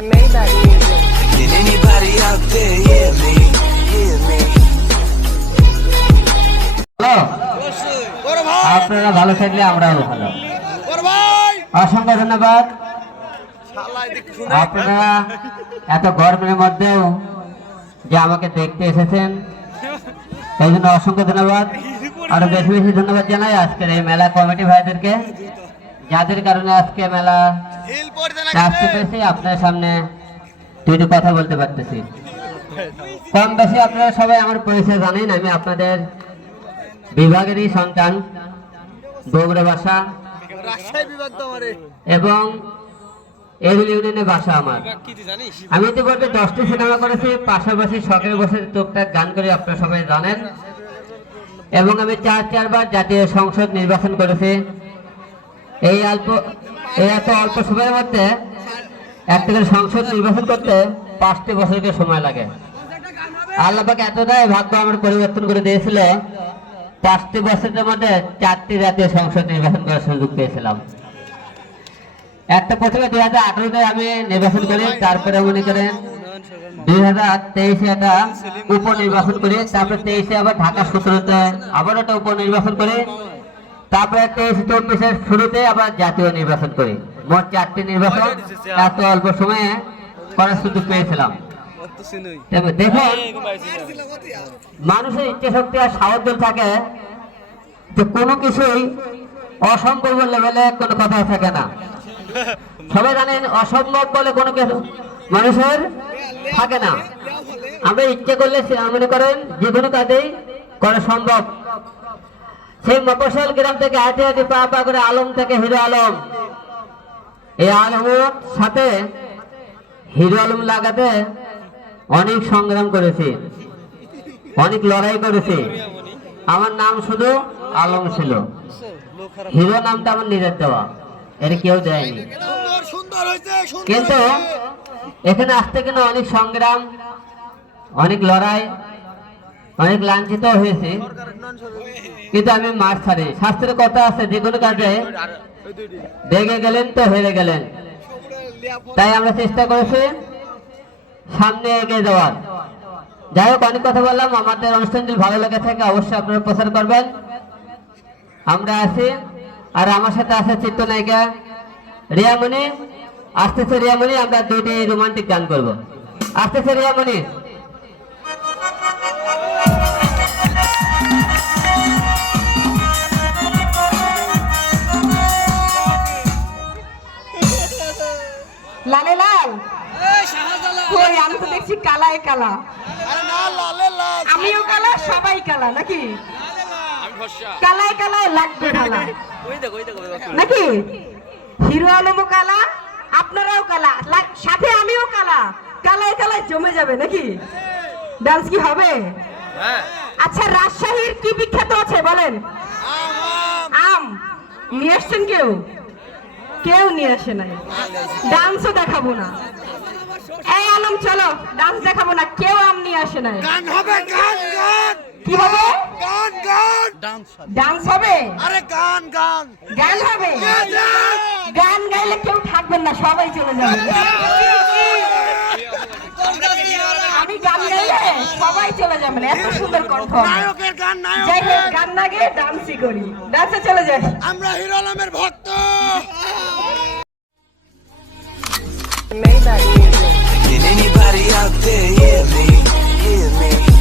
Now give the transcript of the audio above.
Maybach আপনারা ভালো থাকলে আমরাও ভালো। অসংখ্য ধন্যবাদ। আপনারা এত গরমের মধ্যেও যে আমাকে দেখতে এসেছেন এই জন্য অসংখ্য ধন্যবাদ। আরও বেশি বেশি ধন্যবাদ জানাই আজকের এই মেলা কমিটি ভাইদেরকে। যাদের কারণে আজকে মেলা আপনার সামনে দুইটি কথা বলতে পারতেছি। কম বেশি আপনারা সবাই আমার পরিচয় জানেন আমি আপনাদের বিভাগেরই সন্তান বগুড়া ভাষা। এবং এগুলি ইউনিয়নের বাসা আমার। আমি ইতিমধ্যে দশটি সিনেমা করেছি পাশাপাশি শখের বসে টুকটাক গান করে আপনারা সবাই জানেন। এবং আমি চার চারবার জাতীয় সংসদ নির্বাচন করেছি। এই অল্প এই এত অল্প সময়ের মধ্যে একটা করে সংসদ নির্বাচন করতে পাঁচটি বছরকে সময় লাগে। আল্লাহ পাক এতটাই ভাগ্য আমার পরিবর্তন করে দিয়েছিল, পাঁচটি বছরের মধ্যে চারটি জাতীয় সংসদ নির্বাচন করার সুযোগ পেয়েছিলাম। একটা প্রথমে দুই হাজার আঠারোতে আমি নির্বাচন করি, তারপরে মনে করেন দুই হাজার তেইশে একটা উপনির্বাচন করি, তারপরে তেইশে আবার ঢাকা সতেরোতে আবার একটা উপনির্বাচন করি তারপরে তেইশ চব্বিশের শুরুতে আবার জাতীয় নির্বাচন করি। মোট চারটি নির্বাচন এত অল্প সময়ে করার সুযোগ পেয়েছিলাম। দেখুন মানুষের ইচ্ছে শক্তি আর সাহায্য থাকে যে কোনো কিছুই অসম্ভব লেভেলে কোনো কথা থাকে না। সবাই জানেন অসম্ভব বলে কোনো কিছু মানুষের থাকে না। আমরা ইচ্ছে করলে সে- মনে করেন যে কোনো কাজেই করা সম্ভব। সেই মফসল গ্রাম থেকে হাঁটে হাঁটে পা পা করে আলম থেকে হিরো আলম। এই আলমের সাথে হিরো আলম লাগাতে অনেক সংগ্রাম করেছি, অনেক লড়াই করেছি। আমার নাম শুধু আলম ছিল। হিরো নামটা আমার নিজের দেওয়া এটা কেউ দেয়নি। কিন্তু এখানে আসতে কিনা অনেক সংগ্রাম, অনেক লড়াই অনেক লাঞ্ছিত হয়েছে। কিন্তু আমি মার ছাড়ি। শাস্ত্রের কথা আছে, যে কোনো কাজে দেখে গেলেন তো হেরে গেলেন। তাই আমরা চেষ্টা করেছি সামনে এগিয়ে যাওয়ার। যাই হোক, অনেক কথা বললাম। আমাদের অনুষ্ঠান যদি ভালো লেগে থাকে, অবশ্যই আপনারা প্রচার করবেন। আমরা আছি। আর আমার সাথে আছে চিত্রনায়িকা রিয়ামণি। আসতেছে রিয়ামণি, আমরা দুইটি রোমান্টিক গান করব। আসতেছে রিয়ামণি। লালে লাল? কই আমি তো দেখছি কালায় কালা। আমিও কালা সবাই কালা নাকি? কালায় কালায় লাগবে ঢালা নাকি? হিরো আলমও কালা আপনারাও কালা সাথে আমিও কালা। কালায় কালায় জমে যাবে নাকি? ডান্স কি হবে? আচ্ছা রাজশাহীর কি বিখ্যাত আছে বলেন? আম। নিয়ে আসছেন কেউ? কেউ নিয়ে আসে নাই। ডান্সও দেখাবো না। এই আলম চলো ডান্স দেখাবো না কেউ আম নিয়ে আসে নাই। গান হবে গান গান। কি হবে? গান গান। ডান্স হবে। আরে গান গান। গান হবে? গান গাইলে কেউ থাকবেন না সবাই চলে যাবে। আমরা হিরো নামের ভক্ত anybody out there hear me? Hear me?